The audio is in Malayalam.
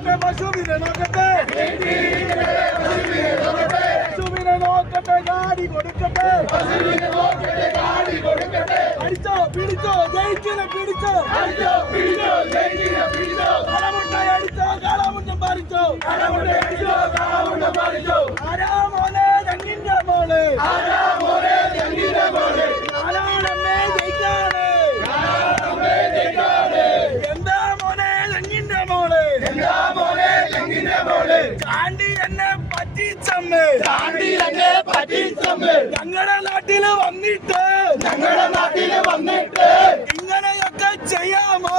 നോക്കട്ടെ പശുവിനെ നോക്കട്ടെ പശുവിനെ നോക്കട്ടെ ഗാഡി കൊടുക്കട്ടെ അടിച്ചോ പിടിച്ചോ ജയിച്ചിനെ പിടിച്ചോ കളമുട്ടായി അടിച്ചോ കളമുട്ടം പറിച്ചോ ആരാ മോനെ തെങ്ങിന്റെ മോള് നാലാണമ്മേ ജയിക്കാണ് എന്താ മോനെ തെങ്ങിന്റെ മോള് ചാണ്ടി എന്നെ പറ്റിച്ചമ്മേ ഞങ്ങളുടെ നാട്ടില് വന്നിട്ട് ഇങ്ങനെയൊക്കെ ചെയ്യാമോ